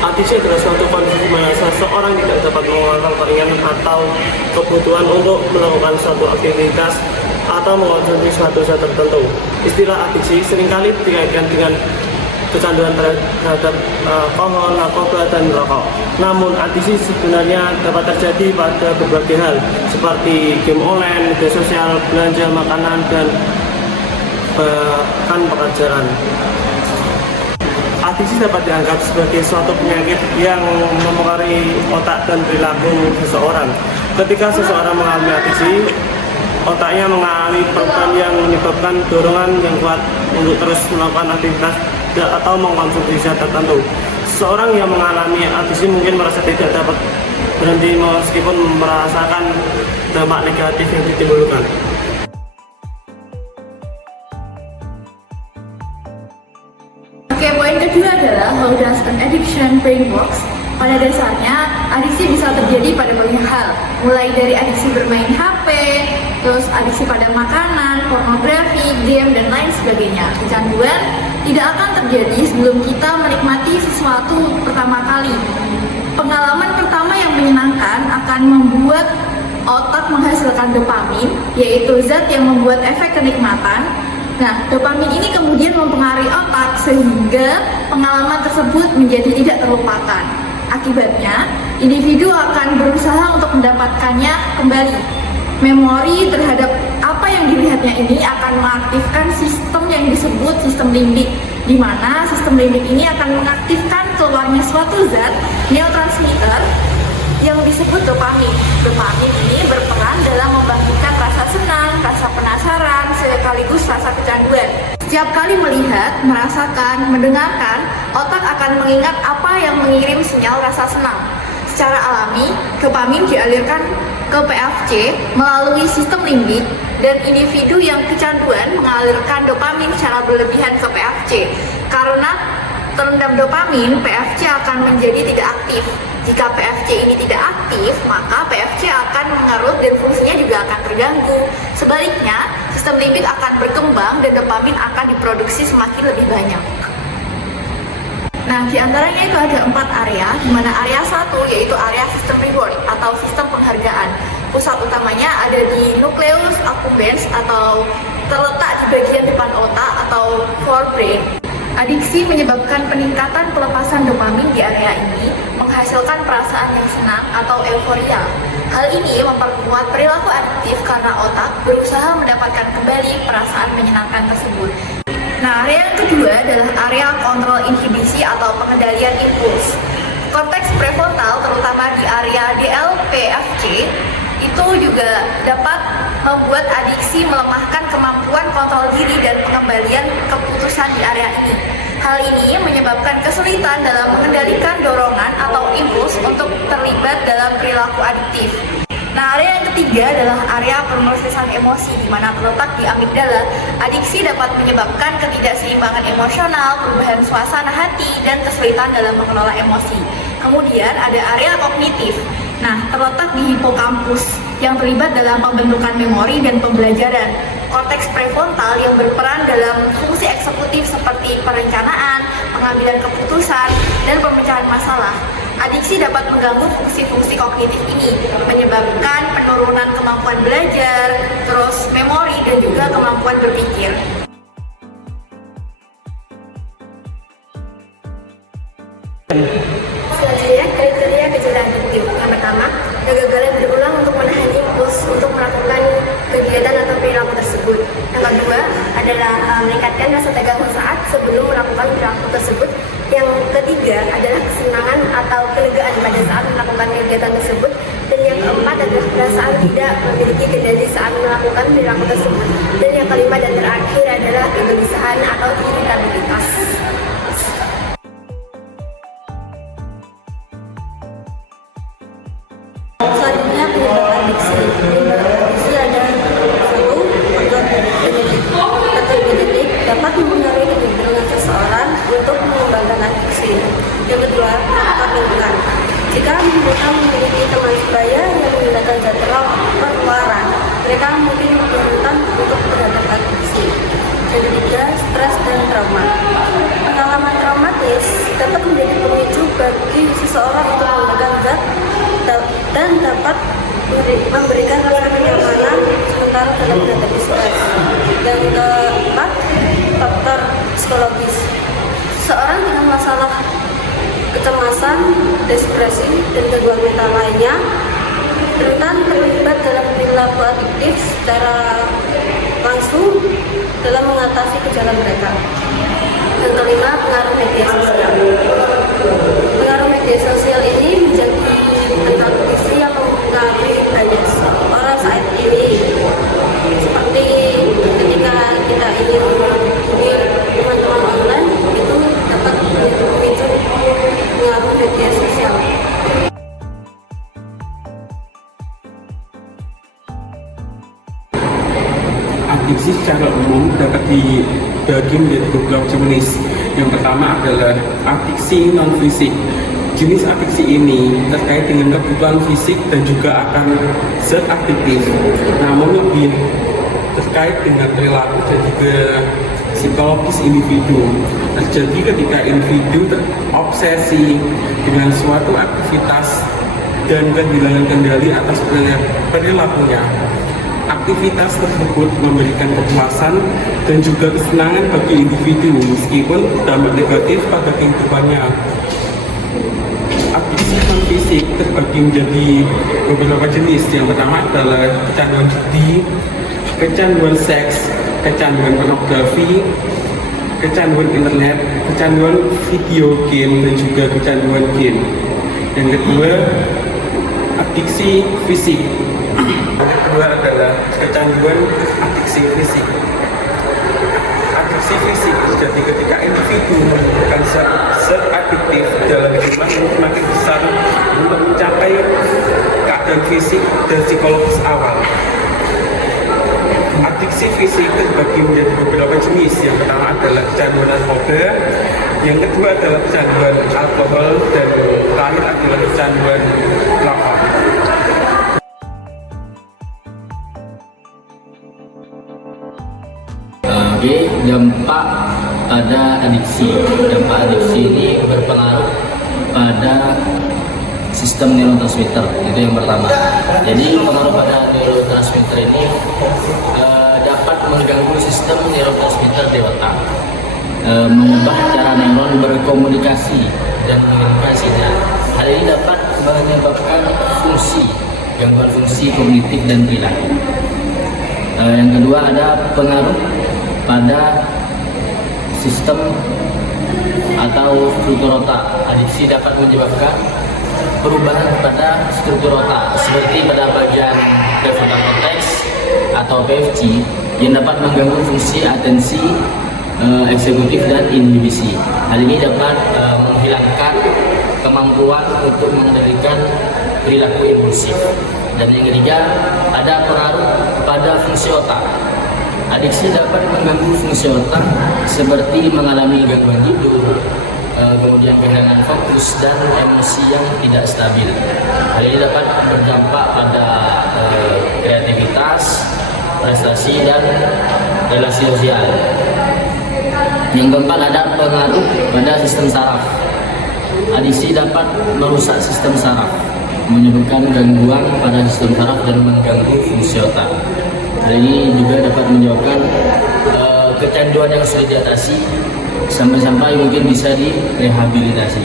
Adiksi adalah suatu kondisi di mana seseorang tidak dapat mengeluarkan keinginan atau kebutuhan untuk melakukan suatu aktivitas atau mengonsumsi suatu zat tertentu. Istilah adiksi seringkali dikaitkan dengan kecanduan terhadap alkohol, narkoba, dan rokok. Namun, adiksi sebenarnya dapat terjadi pada berbagai hal, seperti game online, media sosial, belanja makanan, dan bahkan pekerjaan. Adiksi dapat dianggap sebagai suatu penyakit yang memengaruhi otak dan perilaku seseorang. Ketika seseorang mengalami adiksi, otaknya mengalami perubahan yang menyebabkan dorongan yang kuat untuk terus melakukan aktivitas atau mengkonsumsi zat tertentu. Seseorang yang mengalami adiksi mungkin merasa tidak dapat berhenti meskipun merasakan dampak negatif yang ditimbulkan. Oke, poin kedua adalah how does an addiction brain works? Pada dasarnya, adiksi bisa terjadi pada banyak hal, mulai dari adiksi bermain HP, terus adiksi pada makanan, pornografi, game, dan lain sebagainya. Kecanduan tidak akan terjadi sebelum kita menikmati sesuatu pertama kali. Pengalaman pertama yang menyenangkan akan membuat otak menghasilkan dopamin, yaitu zat yang membuat efek kenikmatan. Nah, dopamin ini kemudian mempengaruhi otak sehingga pengalaman tersebut menjadi tidak terlupakan. Akibatnya, individu akan berusaha untuk mendapatkannya kembali. Memori terhadap apa yang dilihatnya ini akan mengaktifkan sistem yang disebut sistem limbik, di mana sistem limbik ini akan mengaktifkan keluarnya suatu zat neurotransmitter yang disebut dopamin. Dopamin ini berperan dalam membangkitkan rasa senang, rasa penasaran, sekaligus rasa kecanduan. Setiap kali melihat, merasakan, mendengarkan, otak akan mengingat apa yang mengirim sinyal rasa senang. Secara alami, dopamin dialirkan ke PFC melalui sistem limbik, dan individu yang kecanduan mengalirkan dopamin secara berlebihan ke PFC. Karena terendam dopamin, PFC akan menjadi tidak aktif. Jika PFC ini tidak aktif, maka PFC akan mengerut dan fungsinya juga akan terganggu. Sebaliknya, sistem limbik akan berkembang dan dopamin akan diproduksi semakin lebih banyak. Nah, di antaranya itu ada 4 area, di mana area 1 yaitu area sistem reward atau sistem penghargaan. Pusat utamanya ada di nucleus accumbens atau terletak di bagian depan otak atau forebrain. Adiksi menyebabkan peningkatan pelepasan dopamin di area ini, menghasilkan perasaan yang senang atau euforia. Hal ini memperkuat perilaku adiktif karena otak berusaha mendapatkan kembali perasaan menyenangkan tersebut. Nah, area yang kedua adalah area kontrol inhibisi atau pengendalian impuls. Korteks prefrontal, terutama di area DLPFC, itu juga dapat membuat adiksi melemahkan kemampuan kontrol diri dan pengembalian keputusan di area ini. Hal ini menyebabkan kesulitan dalam mengendalikan dorongan atau impuls untuk terlibat dalam perilaku adiktif. Nah, area yang ketiga adalah area pemrosesan emosi, di mana terletak di amigdala. Adiksi dapat menyebabkan ketidakseimbangan emosional, perubahan suasana hati, dan kesulitan dalam mengelola emosi. Kemudian ada area kognitif. Nah, terletak di hipokampus yang terlibat dalam pembentukan memori dan pembelajaran. Korteks prefrontal yang berperan dalam fungsi eksekutif seperti perencanaan, pengambilan keputusan, dan pemecahan masalah. Adiksi dapat mengganggu fungsi-fungsi kognitif ini, menyebabkan penurunan kemampuan belajar, terus memori, dan juga kemampuan berpikir. Selanjutnya, kriteria gejala adiktif. Yang pertama, kegagalan berulang untuk menahan impuls untuk melakukan kegiatan atau perilaku tersebut. Yang kedua adalah meningkatkan rasa tegang saat sebelum melakukan perilaku tersebut. Yang ketiga adalah kesenangan atau kelegaan pada saat melakukan kegiatan tersebut. Dan yang keempat adalah perasaan tidak memiliki kendali saat melakukan perilaku tersebut. Dan yang kelima dan terakhir adalah kegelisahan atau iritabilitas. Selanjutnya, penyebab adiksi. Penyebab adiksi ada 1. Faktor genetik. Faktor genetik dapat mempengaruhi kecenderungan seseorang untuk mengembangkan adiksi. Yang kedua, faktor lingkungan. Jika mereka memiliki teman sebaya yang menggunakan zat terlarang, mereka mungkin lebih rentan untuk terhadap adiksi. Yang ketiga, stres dan trauma. Pengalaman traumatis dapat menjadi pemicu bagi seseorang untuk memegang zat dan dapat memberikan rasa kenyamanan sementara dalam menghadapi stres. Yang keempat, faktor psikologis. Seseorang dengan masalah kecemasan, depresi, dan gangguan mental lainnya rentan terlibat dalam perilaku adiktif secara langsung dalam mengatasi gejala mereka. Yang kelima, pengaruh media sosial. Pengaruh media sosial ini menjadi adiksi yang mempengaruhi banyak orang saat ini. Seperti ketika kita ingin menghubungi teman-teman online, itu dapat memicu pengaruh media sosial. Adiksi secara umum dapat dibagi menjadi beberapa jenis. Yang pertama adalah adiksi non-fisik. Jenis adiksi ini terkait dengan kebutuhan fisik dan juga akan zat adiktif, namun lebih terkait dengan perilaku dan juga psikologis individu. Terjadi ketika individu terobsesi dengan suatu aktivitas dan kehilangan kendali atas perilakunya. Aktivitas tersebut memberikan kepuasan dan juga kesenangan bagi individu meskipun berdampak negatif pada kehidupannya. Adiksi non-fisik terbagi menjadi beberapa jenis. Yang pertama adalah kecanduan judi, kecanduan seks, kecanduan pornografi, kecanduan internet, kecanduan video game, dan juga kecanduan game. Yang kedua, adiksi fisik. Yang kedua adalah kecanduan adiksi fisik. Adiksi fisik terjadi ketika individu menemukan zat adiktif dalam kehidupan semakin besar untuk mencapai keadaan fisik dan psikologis awal. Adiksi fisik terbagi menjadi beberapa jenis. Yang pertama adalah kecanduan narkoba, yang kedua adalah kecanduan alkohol, dan terakhir adalah kecanduan rokok. Oke, dampak pada adiksi. Dampak adiksi ini berpengaruh pada sistem neurotransmitter, itu yang pertama. Jadi pengaruh pada neurotransmitter ini dapat mengganggu sistem neurotransmitter di otak, mengubah cara neuron berkomunikasi dan mengirimkan sinyal. Hal ini dapat menyebabkan gangguan fungsi kognitif dan perilaku. Yang kedua ada pengaruh pada sistem atau struktur otak. Adiksi dapat menyebabkan perubahan pada struktur otak seperti pada bagian prefrontal cortex atau PFC yang dapat mengganggu fungsi atensi, eksekutif, dan inhibisi. Hal ini dapat menghilangkan kemampuan untuk mengendalikan perilaku impulsif. Dan yang ketiga ada pengaruh pada fungsi otak. Adiksi dapat mengganggu fungsi otak seperti mengalami gangguan tidur, kemudian kehilangan fokus dan emosi yang tidak stabil. Hal ini dapat berdampak pada kreativitas, prestasi, dan relasi sosial. Yang keempat ada pengaruh pada sistem saraf. Adiksi dapat merusak sistem saraf, menyebabkan gangguan pada sistem saraf dan mengganggu fungsi otak. Hal ini juga dapat menyebabkan kecanduan yang sulit diatasi sampai mungkin bisa direhabilitasi.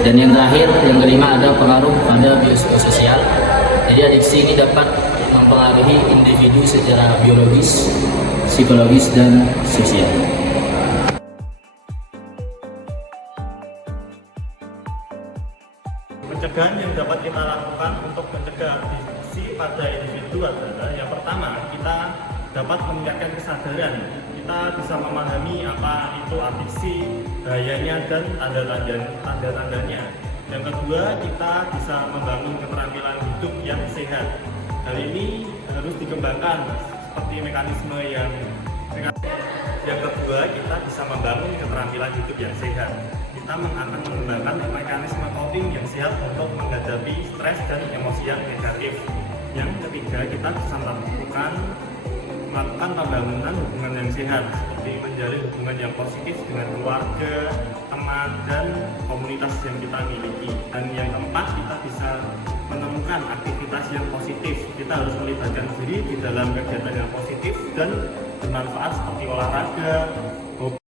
Dan yang terakhir, yang kelima ada pengaruh pada biopsikososial. Jadi adiksi ini dapat mempengaruhi individu secara biologis, psikologis, dan sosial. Pencegahan yang dapat kita lakukan untuk mencegah adiksi pada individu adalah yang pertama, kita dapat meningkatkan kesadaran. Kita bisa memahami apa itu adiksi, bahayanya, dan tanda-tandanya. Yang kedua, kita bisa membangun keterampilan hidup yang sehat. Hal ini harus dikembangkan seperti mekanisme yang kedua, kita bisa membangun keterampilan hidup yang sehat. Kita akan mengembangkan mekanisme coping yang sehat untuk menghadapi stres dan emosi yang negatif. Yang ketiga, kita bisa melakukan pembangunan hubungan yang sehat, seperti menjalin hubungan yang positif dengan keluarga, teman, teman dan komunitas yang kita miliki. Dan yang keempat, kita bisa menemukan aktivitas yang positif. Kita harus melibatkan diri di dalam kegiatan yang positif dan bermanfaat seperti olahraga, hobi.